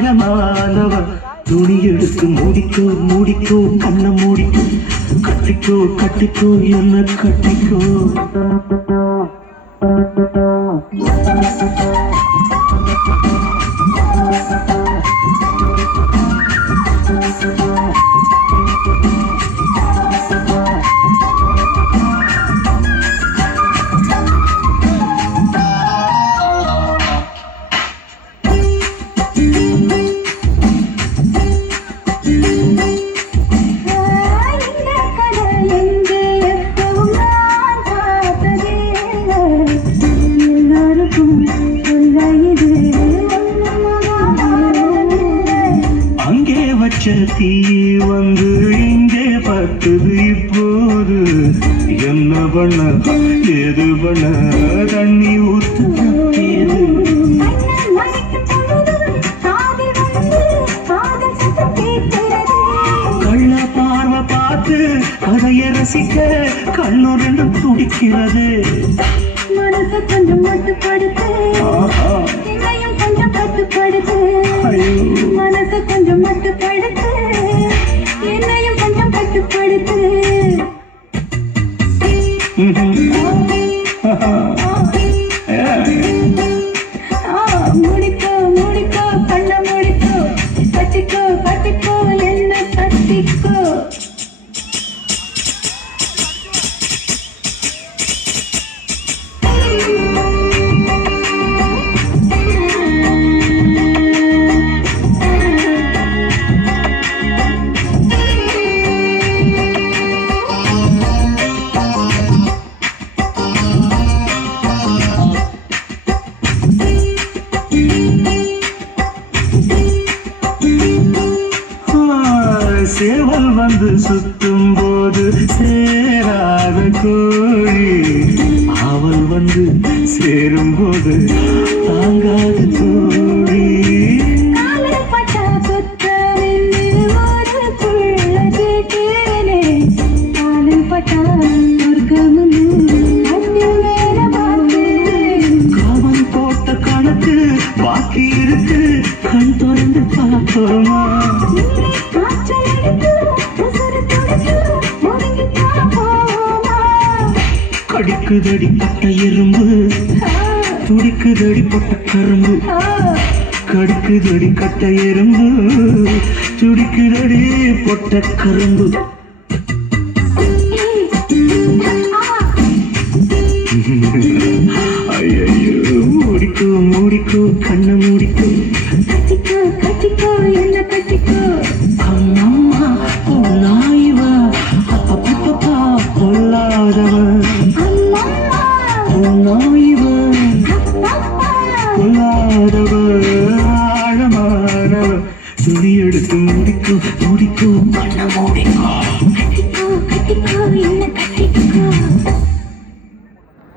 ஆழமானவன் துணி எடுத்து மூடிக்கோ மூடிக்கோ கண்ணை மூடிக்கோ கட்டிக்கோ கட்டிக்கோ என்ன கட்டிக்கோ தீ வந்து இங்கே பத்துது இப்போது என்ன பண்ண ஏது பண்ண தண்ணி ஊத்து தப்பியது கள்ள பார்வை பார்த்து கதைய ரசிக்க கண்ணு ரெண்டு துடிக்கிறது மனசு கொஞ்சம் மட்டுப்படுத்து கொஞ்சம் கட்டுப்படுத்து மனசு கொஞ்சம் மட்டுப்படுத்து என்னையும் கொஞ்சம் கட்டுப்படுத்து முடிக்கோ முடிக்கோ கண்ண முடிக்கோ கட்டிக்கோ கட்டிக்கோ என்ன கட்டிக்கோ சேவல் வந்து சுத்தும் போது சேராத கோழி அவள் வந்து சேரும் போது தாங்காத தோழி காவல் போட்ட கணக்கு பாக்கி இருக்கு கண் திறந்து பார்ப்போமா கடிக்குதடி பட்ட எறும்பு துடிக்குதடி பொட்ட கரும்பு கடிக்குதடி கட்ட எறும்பு துடிக்குதடி பொட்ட கரும்பு ஐயோ மூடிக்கோ மூடிக்கோ கண்ணை மூடிக்கோ கட்டிக்கோ கட்டிக்கோ என்ன கட்டிக்கோ அம்மா நாய்வா அப்பா பொல்லாதவன் ஆழமானவ துணி எடுத்து முடிக்கும் முடிக்கும் கண்ண மூடிக்கும்